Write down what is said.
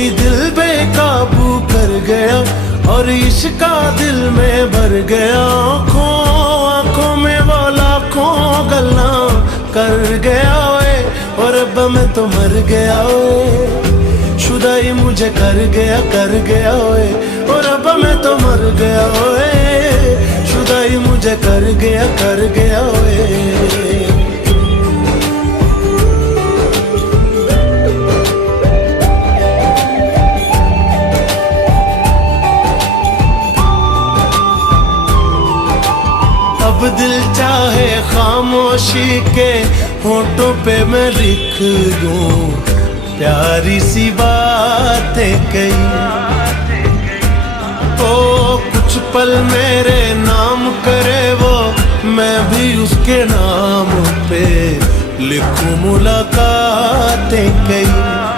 कोई दिल बेकाबू कर गया और इश्का दिल में भर गया। आंखों में वो लाखों गल्ला कर गया ओए, और अब मैं तो मर गया ओए। शुदाई मुझे कर गया ओए, और अब मैं तो मर गया ओए। शुदाई मुझे कर गया ओए। अब दिल चाहे खामोशी के होठों पे मैं लिख दूं प्यारी सी बातें कई। ओ कुछ पल मेरे नाम करे वो, मैं भी उसके नाम पे लिखूं मुलाकातें कई।